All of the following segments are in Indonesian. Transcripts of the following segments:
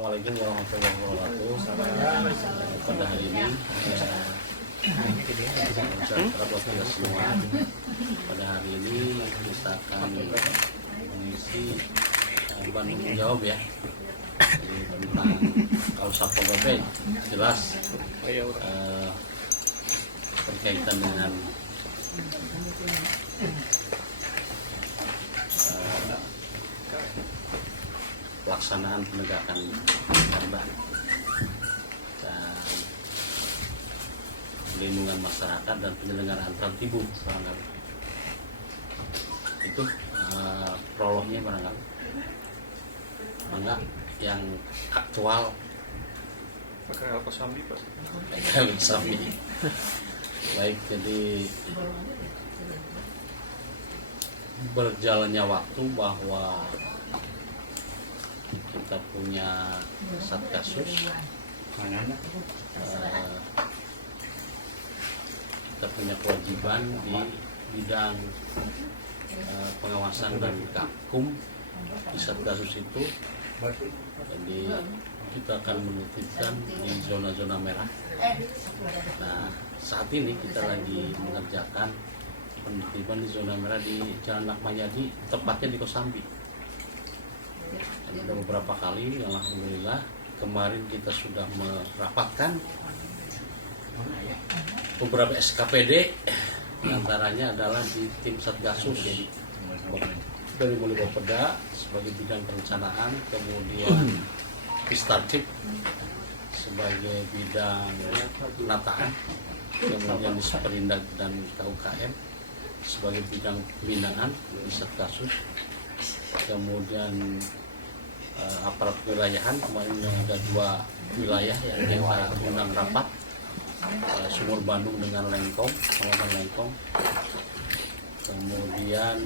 Assalamualaikum warahmatullahi wabarakatuh. Pada hari ini kita semua. Pada hari ini kita akan mengisi Bandung menjawab ya tentang kalau Satpol PP jelas berkaitan dengan pelaksanaan penegakan HAM dan pelindungan masyarakat dan penyelenggaraan tertib barangkali. Itu prolognya barangkali. Mangga yang aktual PKL Kosambi, Pak. PKL Kosambi. Baik, jadi berjalannya waktu bahwa kita punya Satgasus, kita punya kewajiban di bidang pengawasan dan Gakum di Satgasus itu. Jadi kita akan menitipkan di zona-zona merah. Nah, saat ini kita lagi mengerjakan penitipan di zona merah di Jalan Lakmayadi, tepatnya di Kosambi. Ada beberapa kali, alhamdulillah kemarin kita sudah merapatkan beberapa SKPD, antaranya adalah di tim Satgasus dari Mulai Bapeda sebagai bidang perencanaan, kemudian Pistarcip sebagai bidang penataan, kemudian di Superindak dan KUKM sebagai bidang pembinaan di Satgasus, kemudian aparat kewilayahan kemarin yang ada 2 wilayah yang kita undang rapat, Sumur Bandung dengan Lengkong, Kawasan Lengkong. Kemudian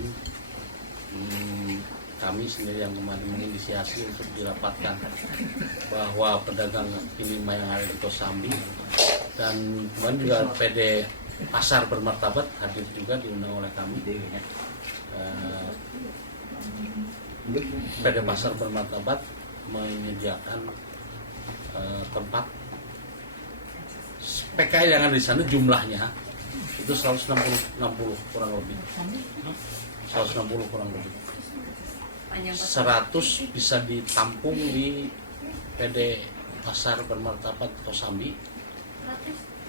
kami sendiri yang kemarin menginisiasi untuk dirapatkan bahwa pedagang kaki lima yang ada di Kosambi, dan kemarin juga PD Pasar Bermartabat hadir juga diundang oleh kami. PD Pasar Bermartabat menyediakan tempat PKL yang ada di sana, jumlahnya itu 160 kurang lebih. 160 kurang lebih. 100 bisa ditampung di PD Pasar Bermartabat Kosambi.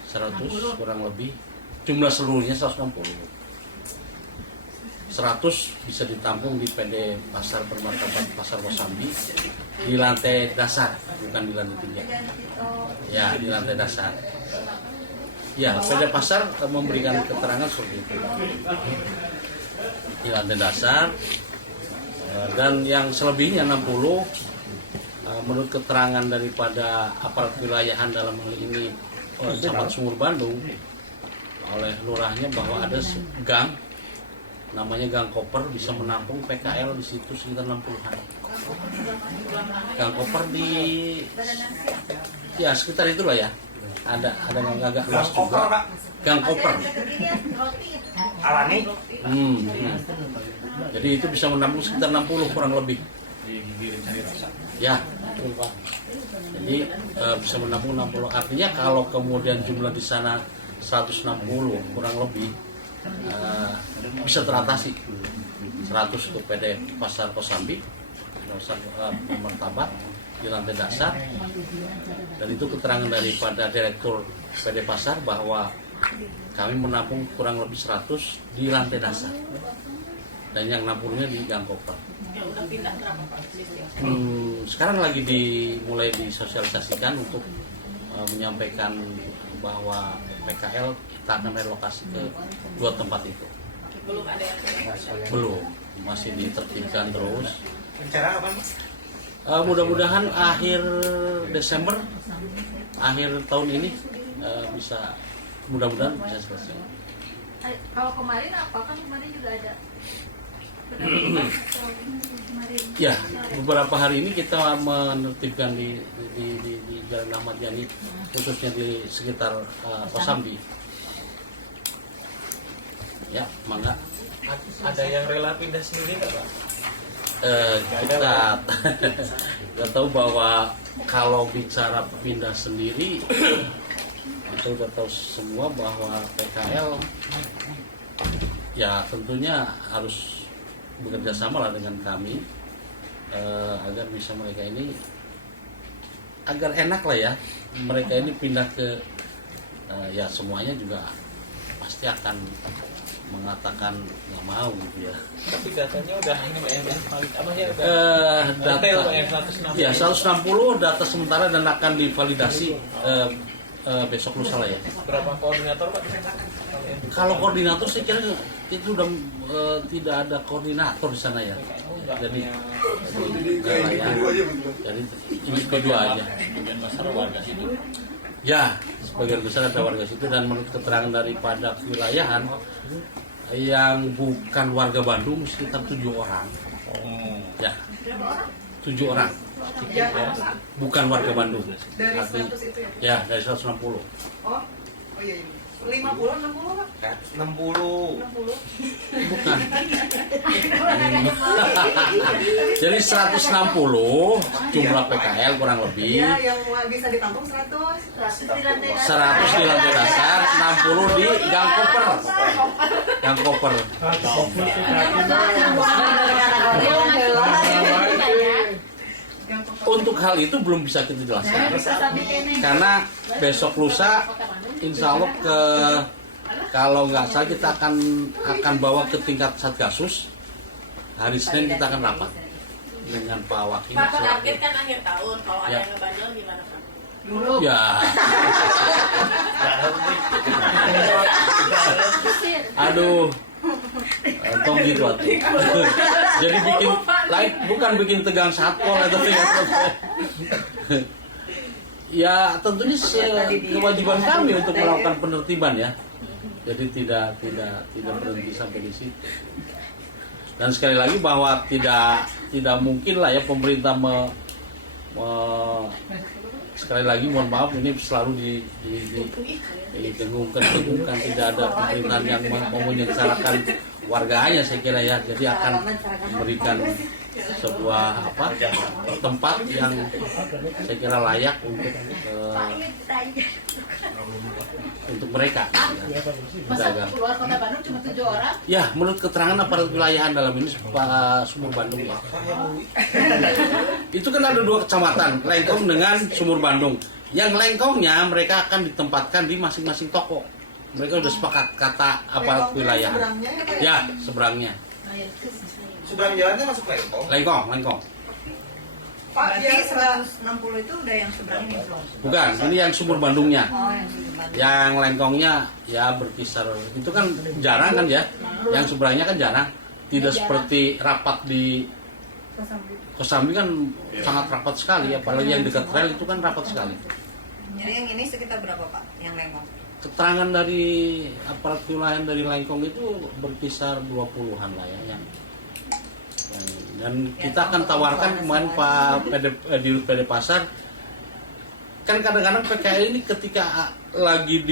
100 kurang lebih. Jumlah seluruhnya 160. 100 bisa ditampung di PD Pasar Bermartabat Pasar Kosambi di lantai dasar, bukan di lantai 3. Ya, di lantai dasar. Ya, PD Pasar memberikan keterangan seperti itu. Di lantai dasar, dan yang selebihnya 60 menurut keterangan daripada aparat kewilayahan dalam hal ini Camat Sumur Bandung oleh lurahnya bahwa ada gang namanya Gang Koper bisa menampung PKL di situ sekitar 60-an. Gang Koper di ya sekitar itulah ya. Ada yang agak luas juga. Gang Koper. Alani. Jadi itu bisa menampung sekitar 60 kurang lebih. Ya, betul Pak. Jadi bisa menampung 60. Artinya kalau kemudian jumlah di sana 160 kurang lebih bisa teratasi. 100 ke PD Pasar Kosambi, Martabat di lantai dasar, dan itu keterangan daripada Direktur PD Pasar bahwa kami menampung kurang lebih 100 di lantai dasar dan yang 60-nya di Gang Koper. Sekarang lagi mulai disosialisasikan untuk menyampaikan bahwa PKL kita akan relokasi ke 2 tempat itu. Belum ada yang Belum, masih ditertibkan terus. Rencana apa, Mas? Mudah-mudahan akhir Desember, akhir tahun ini bisa, mudah-mudahan bisa selesai. Kalau kemarin apa kan kemarin juga ada Ya, beberapa hari ini kita menertibkan di Jalan Ahmad Yani, khususnya di sekitar Kosambi. Ya, mangga. Ada yang rela pindah sendiri nggak, Pak? kita tahu bahwa kalau bicara pindah sendiri, kita udah tahu semua bahwa PKL ya tentunya harus bekerja sama lah dengan kami agar bisa mereka ini agar enak lah ya, mereka ini pindah ke ya semuanya juga pasti akan mengatakan nggak mau gitu ya. Tapi datanya udah ini Pak, yang valid apa ya? Data yang 160. ya 160 data sementara dan akan divalidasi besok lusa lah ya. Berapa koordinator Pak? Kalau koordinator saya kira itu udah tidak ada koordinator di sana ya. Jadi enggak lah ya. Jadi individu aja. Kemudian masalah warga situ. Ya, sebagian besar ada warga situ dan menurut keterangan daripada kewilayahan yang bukan warga Bandung sekitar 7 orang. Ya, 7 orang. Bukan warga Bandung. Dari 100 itu Ya, ya? dari 160. Oh iya. 50, 60 Pak? 60. 60. Bukan. Jadi 160 jumlah PKL kurang lebih. Iya, yang bisa ditampung 100. 100 di lantai 100 di lantai dasar, 60 di gang koper. Gang koper. Untuk hal itu belum bisa kita jelaskan. Karena besok lusa insya Allah kalau nggak salah kita akan bawa ke tingkat Satgasus. Hari Senin kita akan rapat dengan Pak Wakil. Pak, target kan akhir tahun. Kalau ada Ya. yang ngebandel gimana Pak? Ya. Aduh. Tong gitu atuh. Jadi bikin lain bukan bikin tegang satpol atau ya tentunya kewajiban kami untuk melakukan penertiban ya. Jadi tidak berhenti sampai di situ. Dan sekali lagi bahwa tidak mungkin lah ya pemerintah sekali lagi mohon maaf ini selalu didengungkan tidak ada pemerintahan yang mau menyengsarakan warganya saya kira ya, jadi akan memberikan sebuah tempat yang saya kira layak untuk mereka Masa keluar kota Bandung cuma 7 orang? ya menurut keterangan aparat wilayahan dalam ini Pak Sumur Bandung ya. Itu kan ada 2 kecamatan Lengkong dengan Sumur Bandung. Yang Lengkongnya mereka akan ditempatkan di masing-masing toko. Mereka sudah sepakat kata aparat wilayahan. Ya, seberangnya. Seberang jalannya masuk Lengkong. Lengkong. Pak, yang 160 itu udah yang seberang ini belum? Bukan, ini yang Sumur Bandungnya. Oh, yang seberang. Yang Lengkongnya ya berkisar. Itu kan jarang kan ya. Yang seberangnya kan jarang. Tidak seperti rapat di Kosambi kan sangat rapat sekali. Apalagi yang dekat rel itu kan rapat sekali. Jadi yang ini sekitar berapa Pak? Yang Lengkong? Keterangan dari aparat wilayahan dari Lengkong itu berkisar 20-an lah ya. Dan kita akan tawarkan kemarin Pak Dirut PD Pasar kan kadang-kadang PKL ini ketika lagi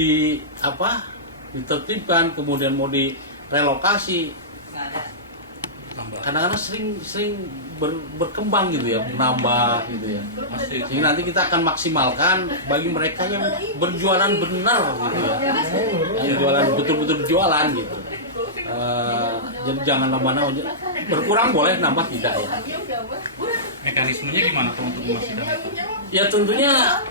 ditertibkan kemudian mau direlokasi kadang-kadang sering berkembang gitu ya, menambah gitu ya. Jadi nanti kita akan maksimalkan bagi mereka yang berjualan benar gitu ya, yang jualan betul-betul berjualan gitu. Jadi jangan nambah-nambah, berkurang boleh, nambah tidak ya. Mekanismenya gimana tuh untuk memastikan itu? Ya tentunya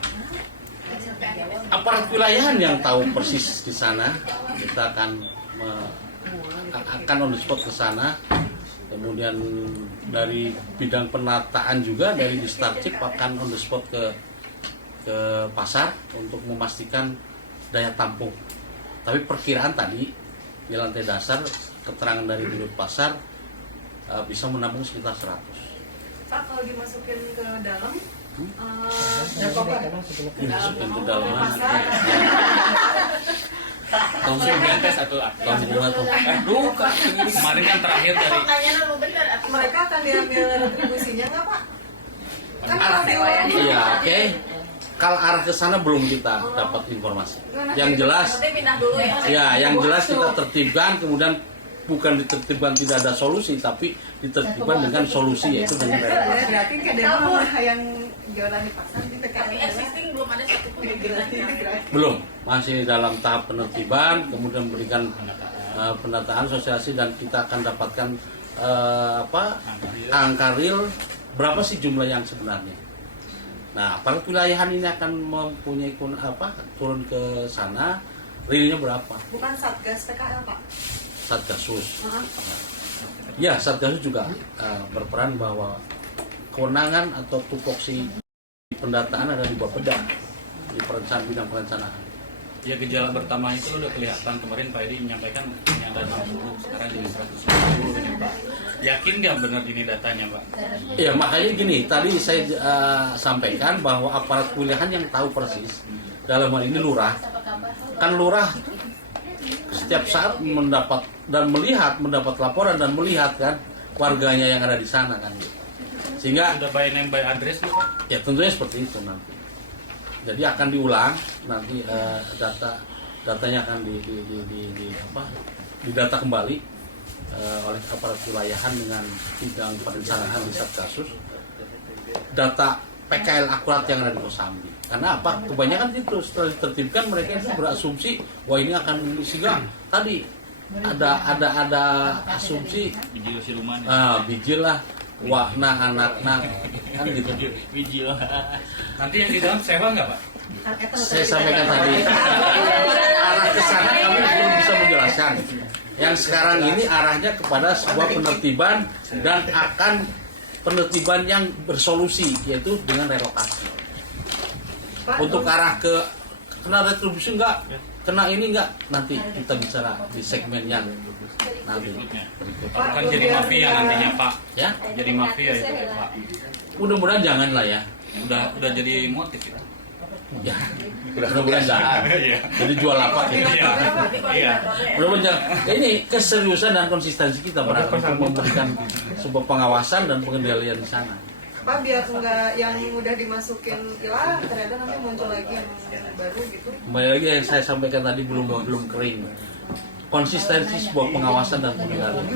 aparat wilayahan yang tahu persis di sana. Kita akan on the spot ke sana. Kemudian dari bidang penataan juga dari Distarcip akan on the spot ke pasar untuk memastikan daya tampung. Tapi perkiraan tadi di lantai dasar keterangan dari Dirut Pasar bisa menampung sekitar 100. Pak, kalau dimasukin ke dalam Dimasukin ke dalam Tahun sebelumnya tes atau tahun kedua tuh. bukan. Kemarin kan terakhir dari Pertanyaan lu bener. mereka akan diambil retribusinya nggak Pak? Kan Iya, oke. Kalau arah ke sana belum kita dapat informasi. Yang jelas Maksudnya pindah dulu ya. ya, yang jelas kita tertibkan kemudian bukan ditertibkan tidak ada solusi, tapi ditertibkan dengan solusi, yaitu dengan relokasi. Berarti ke demo yang jualan di pasar di Tapi PKL existing belum ada satupun yang dilakukan. Belum, masih dalam tahap penertiban, kemudian memberikan pendataan sosialisasi, dan kita akan dapatkan angka real berapa sih jumlah yang sebenarnya. Nah, aparat wilayahan ini akan mempunyai turun ke sana, realnya berapa? bukan Satgas PKL Pak. Satgasus. Ya, Satgasus juga berperan bahwa kewenangan atau tupoksi pendataan ada di Bapeda, di bidang perencanaan. Ya, gejala pertama itu udah kelihatan. Kemarin Pak Edi menyampaikan ini ada 60, sekarang jadi 190 ini Pak. Yakin nggak benar ini datanya Pak? Ya, makanya gini, tadi saya sampaikan bahwa aparat wilayahan yang tahu persis, dalam hal ini lurah, kan lurah setiap saat mendapat dan mendapat laporan dan melihat kan warganya yang ada di sana kan. Sehingga Sudah by name by address nih Pak? ya tentunya seperti itu nanti. Jadi akan diulang nanti datanya akan didata kembali oleh aparat wilayahan dengan bidang perencanaan di Satgasus. Data PKL akurat yang ada di Kosambi. Karena apa? Kebanyakan itu setelah ditertibkan mereka itu berasumsi wah ini akan sehingga tadi ada asumsi Bijil siluman. bijil lah, wahna anakna kan gitu. Bijil. Nanti yang di dalam sewa nggak Pak? Saya sampaikan tadi arah ke sana kami belum bisa menjelaskan. Yang sekarang ini arahnya kepada sebuah penertiban dan akan penertiban yang bersolusi, yaitu dengan relokasi. Untuk arah ke kena retribusi enggak, kena ini enggak, nanti kita bicara di segmen yang nanti. Kan jadi mafia nantinya Pak. Ya, Jadi mafia itu Pak. mudah-mudahan jangan lah ya. Udah jadi motif itu. Ya, mudah-mudahan jangan. Iya. Jadi jual lapak ya. Iya. Iya. Mudah-mudahan jangan. Ini keseriusan dan konsistensi kita berarti untuk memberikan sebuah pengawasan dan pengendalian di sana. Pak biar enggak yang udah dimasukin hilang ternyata nanti muncul lagi yang baru gitu. Kembali lagi yang saya sampaikan tadi belum kering. Konsistensi sebuah pengawasan dan pengendalian.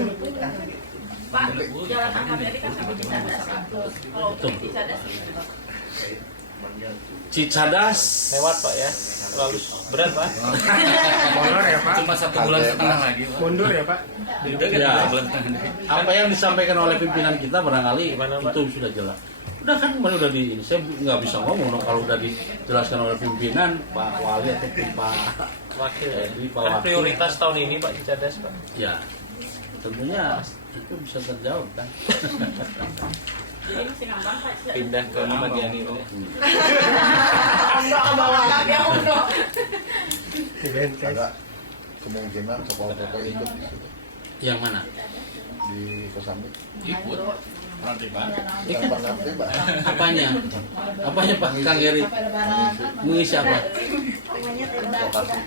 Pak, jalan KBRI kan sampai Cicadas. Kalau Betul. di Cicadas Cicadas Lewat Pak ya. Terlalu berat Pak. Molor ya Pak? Cuma 1 bulan setengah lagi Pak. Mundur ya Pak? Udah kan Ya. 1 bulan setengah. apa yang disampaikan oleh pimpinan kita barangkali Gimana, Pak? itu sudah jelas. Udah kan kemarin udah di ini saya nggak bisa ngomong dong kalau udah dijelaskan oleh pimpinan Pak Wali atau Pak Wakil. Edi, Pak Kan Wakil. prioritas tahun ini Pak di Cicadas Pak. Ya, tentunya itu bisa terjawab kan. jadi masih nambah Pak. Pindah ke Madiani Pak. Ondo ke bawah lagi ya Ondo. Ada kemungkinan sekolah foto ikut di situ Yang mana? di Kosambi. Ikut. Nanti Pak. Tanpa nanti Pak. Apanya? Apanya Pak Kang Heri? Mengisi apa? Lokasi.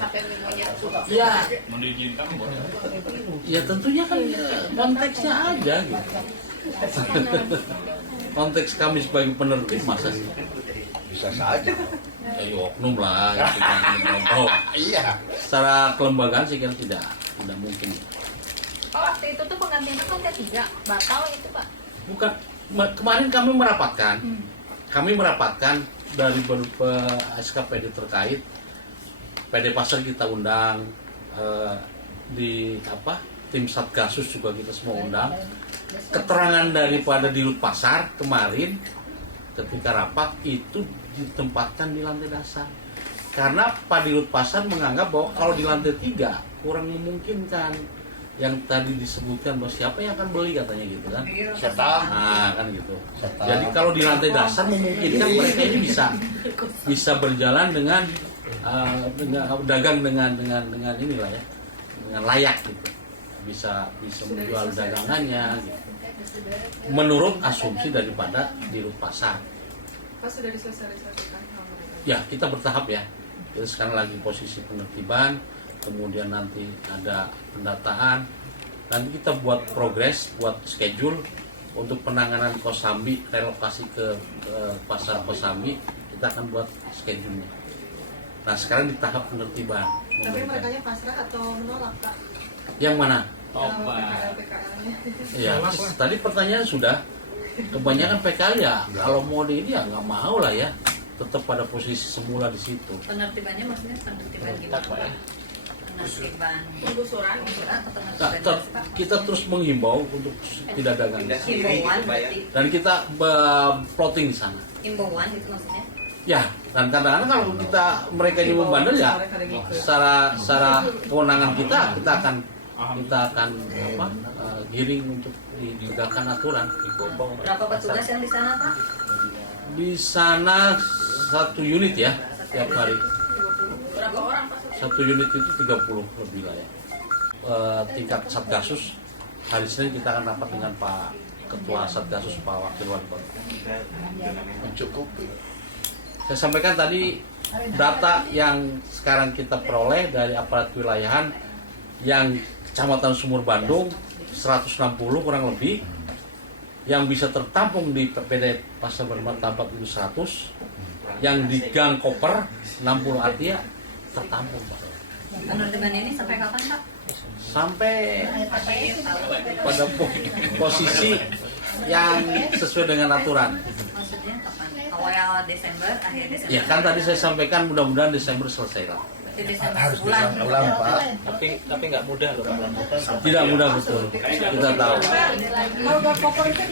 Sampai monyet. Ya, Mau diizinkan boleh. ya tentunya kan konteksnya aja gitu. Konteks kami sebagai penerbit masa sih? Bisa saja. Ya oknum lah, gitu kan. Oh, Iya. secara kelembagaan sih kan tidak mungkin. Oh, waktu itu tuh penggantian kan ketiga batal itu Pak. Bukan, kemarin kami merapatkan dari SKPD terkait, PD Pasar kita undang, di tim Satgasus juga kita semua undang. Keterangan daripada Dirut Pasar kemarin ketika rapat itu ditempatkan di lantai dasar. Karena Pak Dirut Pasar menganggap bahwa kalau di lantai 3 kurang memungkinkan. Yang tadi disebutkan bahwa siapa yang akan beli katanya gitu kan. Setan. Nah kan gitu. Setan. Jadi kalau di lantai dasar memungkinkan mereka ini bisa berjalan dengan dagang dengan inilah ya, dengan layak gitu. Bisa menjual dagangannya gitu. Menurut asumsi daripada Dirut Pasar. Pak sudah disosialisasikan sama mereka. Ya kita bertahap ya. Jadi sekarang lagi posisi penertiban, kemudian nanti ada pendataan, nanti kita buat progres, buat schedule untuk penanganan Kosambi, relokasi ke pasar Kosambi, kita akan buat schedule-nya. Nah sekarang di tahap penertiban. Tapi mereka nya pasrah atau menolak Kak? Yang mana? PKL-PKL-nya. Ya, tadi pertanyaan sudah. Kebanyakan PKL ya, kalau mau di ini ya nggak mau lah ya. Tetap pada posisi semula di situ. Penertibannya maksudnya penertiban Tetap, Pak, ya. gimana? Penertiban Penggusuran. atau Nah, penertiban kita terus menghimbau untuk tidak dagang. himbauan berarti Dan kita plotting di sana. himbauan itu maksudnya Ya, dan kadang-kadang kalau mereka ini membandel ya, secara kewenangan kita akan giring untuk ditegakkan aturan. berapa petugas yang di sana Pak? Di sana 1 unit ya tiap hari. Berapa orang Pak? 1 unit itu 30 lebih lah ya. Tingkat Satgasus hari Senin kita akan rapat dengan Pak Ketua Satgasus, Pak Wakil Wali Kota. Mencukupi. Saya sampaikan tadi data yang sekarang kita peroleh dari aparat wilayahan yang Kecamatan Sumur Bandung 160 kurang lebih, yang bisa tertampung di PPD Pasar Bermartabat itu 100, yang di Gang Koper 60 artinya tertampung Pak. Penertiban ini sampai kapan Pak? Sampai pada posisi yang sesuai dengan aturan. Maksudnya kapan? Awal Desember, akhir Desember? Ya kan tadi saya sampaikan mudah-mudahan Desember selesai lah. Di Desember Harus sebulan. pulang Pak. Tapi nggak mudah loh. Tidak mudah betul, kita tahu.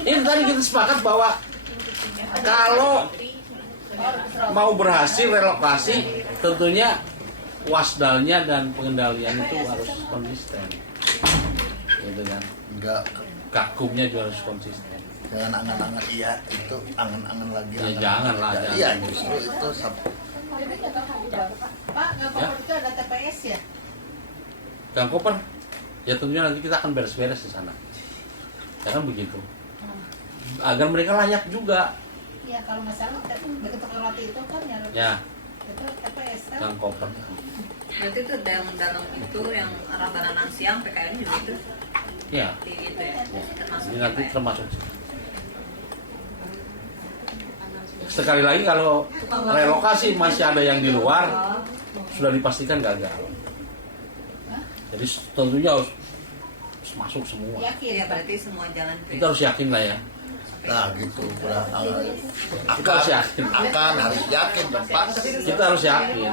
Ini tadi kita sepakat bahwa kalau mau berhasil relokasi, tentunya wasdalnya dan pengendalian itu harus konsisten, gitu kan. Enggak, Gakumnya juga harus konsisten. jangan angan-angan iya itu angan-angan lagi. Ya, angan-angan. jangan lah, Iya, jangan. justru itu Pak, Ya. itu ada TPS ya? Gang Koper, ya tentunya nanti kita akan beres-beres di sana. Ya kan begitu. Agar mereka layak juga. Iya, kalau masalah begitu roti itu kan Ya, itu TPS kan? Gang Koper. Berarti itu dalam itu yang arah Baranang Siang PKL juga itu Ya, di gitu ya? Termasuk ini nanti ya, Pak, ya? termasuk. Sekali lagi kalau relokasi masih ada yang di luar, sudah dipastikan gagal. Jadi tentunya harus masuk semua. Yakin Iya, berarti semua jalan Kita harus yakin lah ya. nah gitu udah Kita harus yakin. akan harus yakin dan pasti. Kita harus yakin.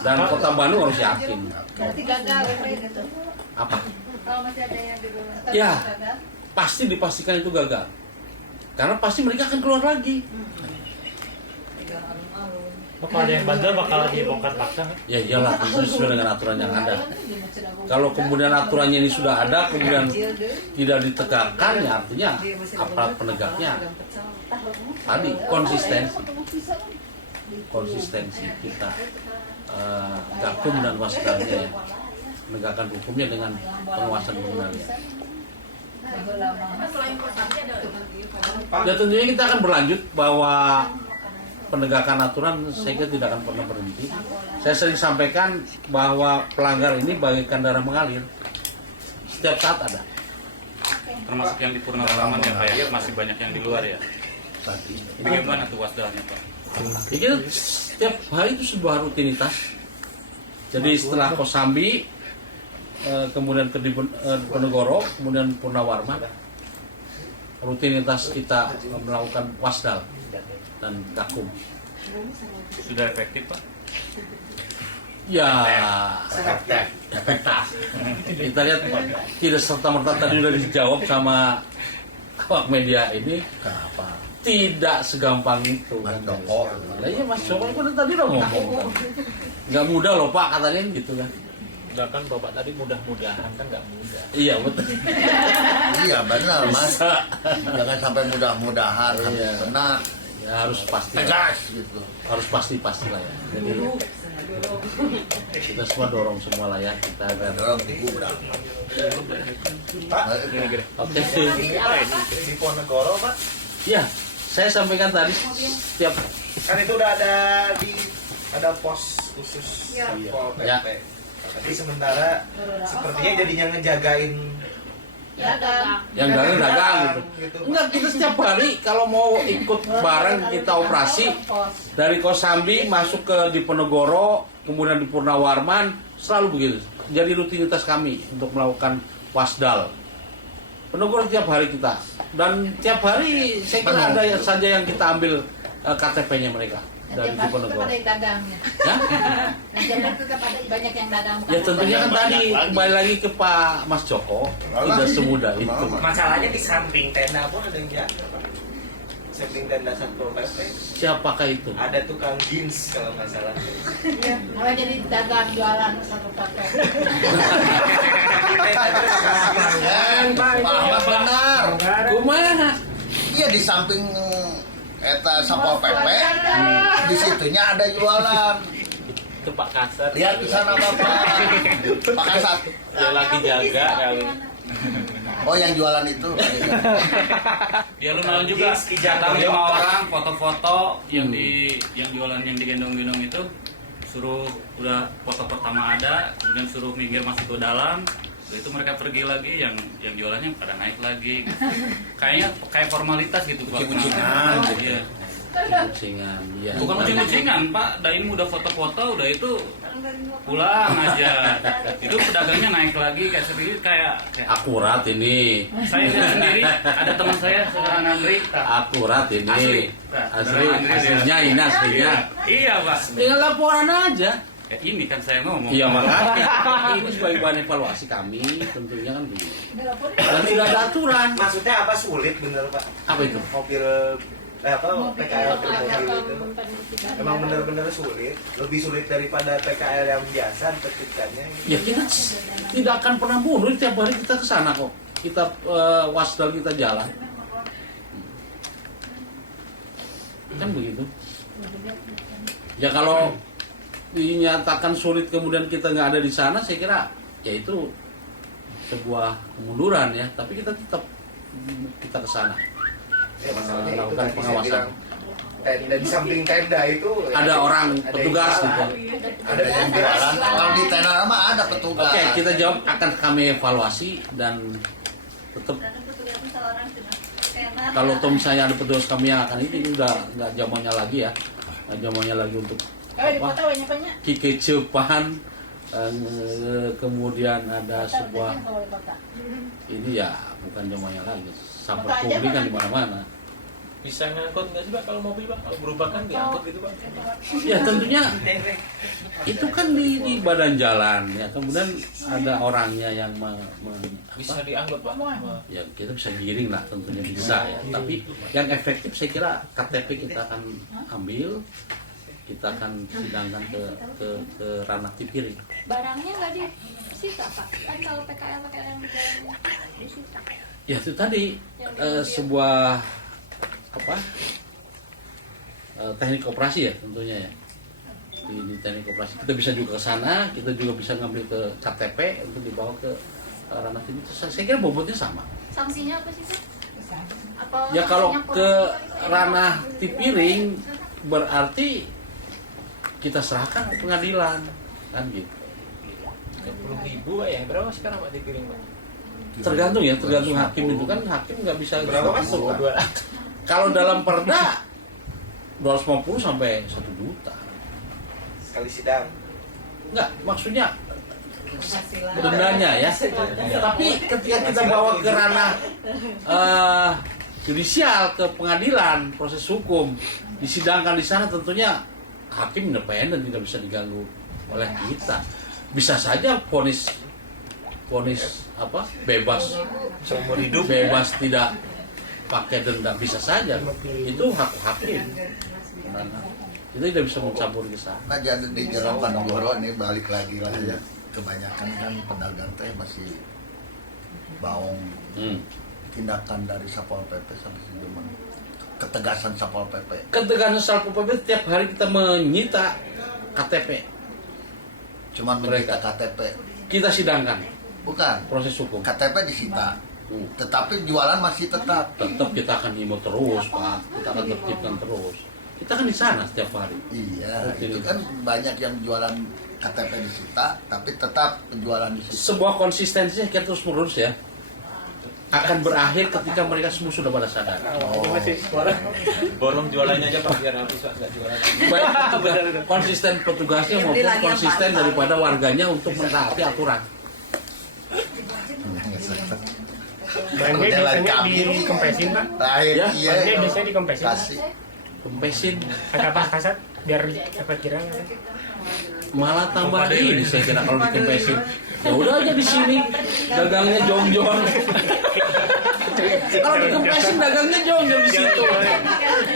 Dan Kota Bandung harus yakin. Berarti gagal ya Pak, gitu. Apa? Kalau masih ada yang di luar. Ya. Gagal. Pasti dipastikan itu gagal. Karena pasti mereka akan keluar lagi. Tiga alun-alun. Kalau ada yang bandel bakal dibongkar paksa nggak? Ya iyalah, itu sesuai dengan aturan yang ada. Kalau kemudian aturannya ini sudah ada, kemudian tidak ditegakkan, ya artinya aparat penegaknya tadi konsistensi kita gakum dan wasdalnya ya, menegakkan hukumnya dengan pengawasan pengendalian. Selain kosannya ada Ya tentunya kita akan berlanjut bahwa penegakan aturan saya kira tidak akan pernah berhenti. Saya sering sampaikan bahwa pelanggar ini bagaikan darah mengalir. Setiap saat ada. Termasuk yang di Purnawarman ya Pak ya, masih banyak yang di luar ya. Bagaimana tuh wasdalnya Pak? Ya, kita setiap hari itu sebuah rutinitas. Jadi setelah Kosambi, kemudian ke Diponegoro, kemudian Purnawarman, rutinitas kita melakukan wasdal dan gakum. Sudah efektif Pak? Ya, kita lihat tidak serta-merta tadi sudah dijawab sama awak media ini. Kenapa? Tidak segampang itu. Mas Joko. Lah iya Mas Joko kan tadi udah ngomong. Nggak mudah loh Pak katanya gitu kan. Udah kan Bapak tadi mudah-mudahan kan nggak mudah. Iya betul. Iya benar Mas. Bisa. Jangan sampai mudah-mudahan harus Iya. benar. Ya harus pasti. Tegas gitu. Harus pasti lah ya. Jadi kita semua dorong semua lah ya kita agar. Dorong digubrak. Oke. Di Ponegoro Pak, Ya, saya sampaikan tadi setiap kan itu udah ada pos khusus Pol PP. Ya. Tapi sementara sepertinya jadinya ngejagain yang dagang gitu. Enggak, kita setiap hari kalau mau ikut bareng kita operasi dari Kosambi masuk ke Diponegoro, kemudian di Purnawarman, Selalu begitu. Jadi rutinitas kami untuk melakukan wasdal. Peneguran tiap hari kita. Dan tiap hari saya kira ada saja yang kita ambil KTP-nya mereka dari Tiap hari tetap peneguran. ada yang dagangnya. Ya? Nah, jadi tetap ada banyak yang dagang. Ya tentunya kan tadi kembali lagi ke Pak Mas Joko, tidak semudah itu. Masalahnya di samping tenda pun ada yang jaga, Pak. Samping tenda Satpol PP Siapakah itu? ada tukang jeans kalau nggak salah. Malah jadi dagang jualan satu paket. Pak Ahmad benar. Kumaha? Iya di samping eta Satpol PP, di situnya ada jualan. Itu Pak Kasat. Lihat di sana Bapak. Pak Kasat. Dia lagi jaga kali. Oh yang jualan itu. Ya lumayan juga. Datang 5 orang foto-foto yang jualan yang digendong-gendong itu, suruh udah foto pertama ada, kemudian suruh minggir masuk ke dalam. Setelah itu mereka pergi lagi, yang jualannya pada naik lagi. Kayaknya kayak formalitas gitu. Kucing-kucingan gitu. Iya. Kucingan, ya. Bukan kucing-kucingan, Pak. Daim udah foto-foto, udah itu pulang aja. Itu pedagangnya naik lagi kayak sendiri kayak Akurat ini. saya lihat sendiri. Ada teman saya, saudara Nandri. Akurat ini. Asli. Aslinya ini aslinya. Iya, Pak. Tinggal laporan aja. Ini kan saya ngomong. Iya makanya ini sebagai bahan evaluasi kami tentunya kan begitu. Dan tidak ada aturan. Maksudnya apa sulit bener Pak? Apa itu? Mobil PKL mobil itu emang bener-bener sulit, lebih sulit daripada PKL yang biasa diterbitkannya. Ya kita tidak akan pernah mundur, tiap hari kita ke sana kok. Kita wasdal, kita jalan. Kan begitu. Ya kalau dinyatakan sulit kemudian kita nggak ada di sana, saya kira ya itu sebuah kemunduran ya. Tapi kita tetap kita ke sana. Ya, masalahnya itu Melakukan tadi saya pengawasan. bilang, tenda di samping tenda itu Ada orang ada petugas yang gitu. jalan. Ada yang jalan. Kalau di tenar mah ada petugas. Oke, kita jawab, akan kami evaluasi dan tetap kalau toh misalnya ada petugas kami yang akan ini udah nggak zamannya lagi ya, nggak zamannya lagi untuk Di kota banyak-banyak. kikecepan, kemudian ada sebuah ini ya bukan zamannya lagi, sampel publik kan di mana-mana. Bisa ngangkut nggak sih Pak kalau mobil Pak? Kalau berubah kan diangkut gitu Pak? Ya tentunya itu kan di badan jalan ya, kemudian ada orangnya yang Bisa diangkut Pak? ya kita bisa giring lah, tentunya bisa ya, tapi yang efektif saya kira KTP kita akan ambil, kita akan sidangkan ke ranah Tipiring. Barangnya nggak disita Pak, kan kalau PKL yang disita. Ya itu tadi sebuah teknik operasi ya tentunya ya, di teknik operasi kita bisa juga ke sana, kita juga bisa ngambil ke KTP untuk dibawa ke ranah ini. Saya kira bobotnya sama. Sanksinya apa sih Pak? Apa Ya kalau sanksinya ke kurang? ranah Tipiring berarti kita serahkan ke pengadilan kan gitu. 30.000 Pak ya? Berapa sekarang Pak dikirim Pak? Tergantung ya, tergantung hakim itu kan, hakim nggak bisa Berapa, Mas? gitu kan. Kalau dalam perda 250 sampai 1 juta. Sekali sidang. Enggak, maksudnya dendanya ya. Tapi ketika kita bawa ke ranah judisial, ke pengadilan, proses hukum, disidangkan di sana, tentunya hakim independen, tidak bisa diganggu oleh kita. Bisa saja vonis bebas Seumur hidup. bebas tidak pakai denda, bisa saja, itu hak hakim. Itu tidak bisa mencampur ke sana. Nah jadi di Jalan Panonggoro ini balik lagi lah ya. Kebanyakan kan pedagang teh masih baung. Tindakan dari Satpol PP sampai sejauh mana? Ketegasan Satpol PP. Ketegasan Satpol PP, tiap hari kita menyita KTP, Cuman menyita KTP. kita sidangkan Bukan. proses hukum. KTP disita. Tetapi jualan masih tetap. Tetap kita akan himbau terus Pak, kita akan tertibkan terus. Kita kan di sana setiap hari. Iya, Oke. itu kan banyak yang jualan KTP disita, tapi tetap penjualan disita. Sebuah konsistensi kita terus menerus ya. akan berakhir ketika mereka semua sudah pada sadar. Borong jualannya aja Pak biar habis Pak, nggak jualan. Baik konsisten petugasnya maupun konsisten daripada warganya untuk mentaati aturan. Bannya biasanya dikempesin Pak. Terakhir Ya, iya. Bannya biasanya dikempesin. Kasih. Kempesin Agak pas kasat biar dapat kira. malah tambah ini saya kira kalau dikempesin. Ya udah aja di sini dagangnya jong-jong. Kalau dikempesin dagangnya jong-jong di situ.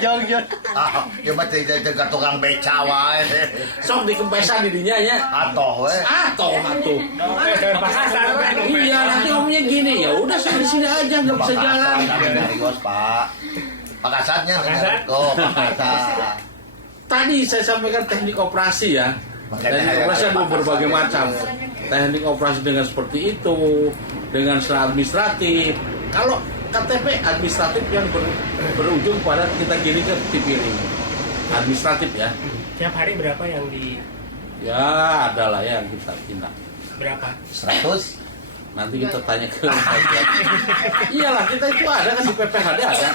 Jong-jong. Ah, ya mah jaga tukang beca wae. Sok dikempesan didinya ya. Atoh we. Atuh. Pas kasat. Iya nanti ngomongnya gini, ya udah saya di sini aja nggak bisa jalan. Dari bos, Pak. Pak Kasatnya dengar. Oh, Pak Kasat. Tadi saya sampaikan teknik operasi ya. Teknik operasi ada berbagai macam. Teknik operasi dengan seperti itu, dengan secara administratif. Kalau KTP administratif yang berujung pada kita giring ke Tipiring. Administratif ya. Tiap hari berapa yang di Ya adalah yang kita tindak. berapa? 100. Nanti kita tanya ke iyalah kita itu ada kan di PPHD ada.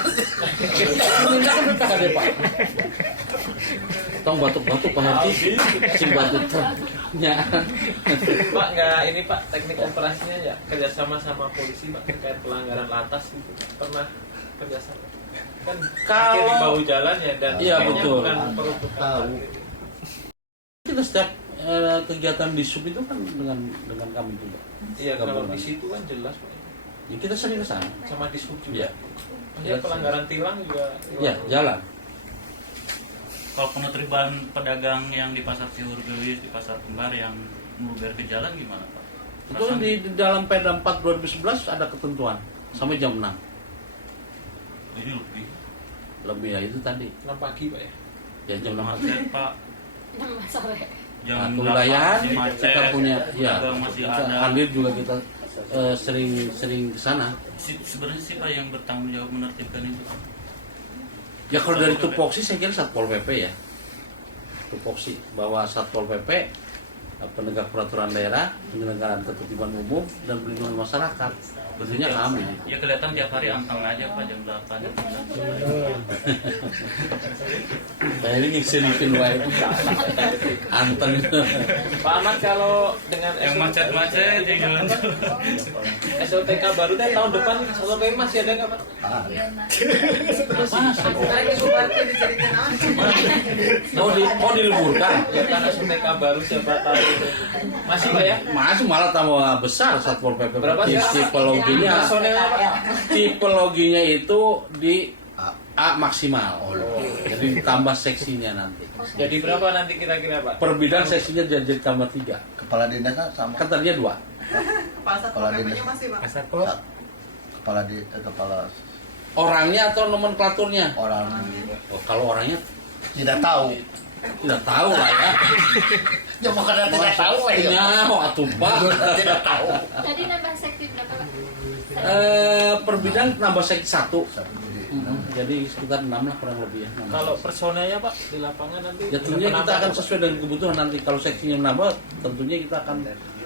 Ini kan PPHD Pak. Tong batuk-batuk Pak Haji. Sing batuk nya. Pak nggak ini Pak teknik operasinya ya kerjasama sama polisi Pak terkait pelanggaran lantas itu pernah kerjasama kan Kalau- akhir di bahu jalan ya dan Iya, kayaknya betul. bukan peruntukan Kita setiap kegiatan di sub itu kan dengan kami juga. iya kalau Gabungan. di situ kan jelas Pak Ya, kita sering ke sana. sama di sub Iya. juga ya pelanggaran tilang juga Ya, jalan. Kalau penertiban pedagang yang di pasar Cihurgelis, di pasar Kembar yang meluber ke jalan gimana Pak? Itu di dalam Perda 4 2011 ada ketentuan sampai jam 6. Ini lebih Lebih ya itu tadi. 6 pagi Pak ya Ya jam 6 macet Pak. sore. Jam Satu 8 wilayah masih macet. kita punya ya pedagang masih kita ada. hadir juga kita sering ke sana. Sebenarnya siapa yang bertanggung jawab menertibkan itu? Ya kalau dari tupoksi saya kira Satpol PP ya. Tupoksi bahwa Satpol PP penegak peraturan daerah, penyelenggaraan ketertiban umum dan pelindungan masyarakat. Tentunya kami. Ya kelihatan tiap hari anteng aja Pak jam 8 jam 9. Saya ini ngisirin wae. Anteng. Pak Ahmad kalau dengan Yang macet-macet yang jalan. SOTK baru deh tahun depan SOTK masih ada nggak Pak? Lagi Bupati dijadikan apa? Mau diliburkan? Ya karena SOTK baru siapa tahu masih Pak ya? Masih malah tambah besar Satpol PP. Berapa sekarang? Tipologinya, Personelnya Pak? tipologinya itu di A maksimal. Jadi ditambah seksinya nanti. Jadi berapa nanti kira-kira Pak? Per bidang seksinya jadi tambah 3. Kepala dinasnya sama. Kan tadinya 2. Kepala Satpol PP-nya masih Pak. Kasat pos. Kepala Orangnya atau nomenklaturnya? orang Oh, kalau orangnya tidak tahu. tidak tahu lah ya. Ya makanya tidak tahu ya. Nyaho atuh Pak. Tidak tahu. Jadi nambah seksi berapa Pak? Per bidang nambah seksi 1. Jadi sekitar 6 lah kurang lebih ya. 6. Kalau personelnya Pak di lapangan nanti Ya tentunya kita akan sesuai dengan kebutuhan nanti. Kalau seksinya menambah, tentunya kita akan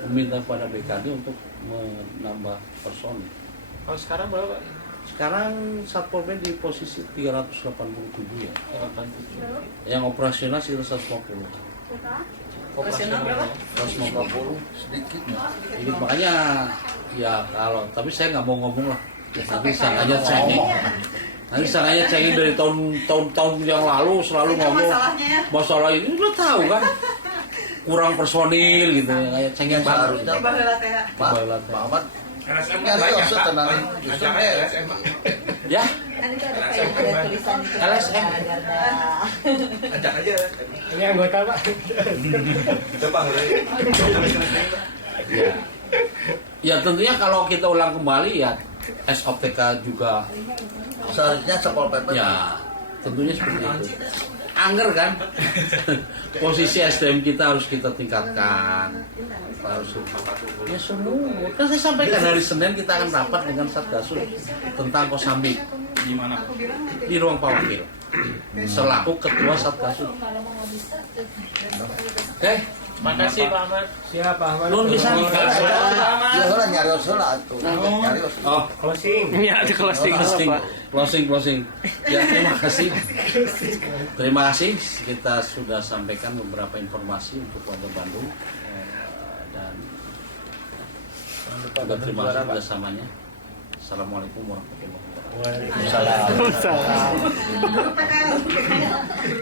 meminta kepada BKD untuk menambah personil. Kalau sekarang berapa Pak? Sekarang Satpol PP di posisi 387 ya. 87. Yang operasional sekitar 150. Operasional berapa? 150. Sedikit. Jadi makanya ya kalau tapi saya nggak mau ngomong lah. Nanti sangkanya cengeng. Nanti sangkanya cengeng dari tahun yang lalu selalu Itu ngomong masalahnya ya. masalah ini udah tahu kan. Kurang personil gitu ya kayak cengeng baru. Di Baheula teh. Pak Ahmad. Serius tenang. Justru Ya, Kan itu ada kayak ada tulisan itu. LSM. Ajak aja. Ini anggota Pak. Coba Ya. Ya tentunya kalau kita ulang kembali ya SOTK juga Seharusnya Satpol PP. ya tentunya seperti itu. Angger kan posisi SDM kita harus kita tingkatkan, harus ya semua. Kan saya sampaikan hari Senin kita akan rapat dengan Satgasus tentang Kosambi Di mana Pak? di ruang Pak Wakil selaku ketua Satgasus. Oke, Makasih Pak Ahmad. Siapa Ahmad? Nun bisa. Ya lah nyari usul atuh. Nyari usul. Oh, Closing. Ya, di closing closing. Ya, terima kasih. Terima kasih. Kita sudah sampaikan beberapa informasi untuk warga Bandung dan juga terima kasih kerjasamanya. Assalamualaikum warahmatullahi wabarakatuh. Waalaikumsalam. PKL.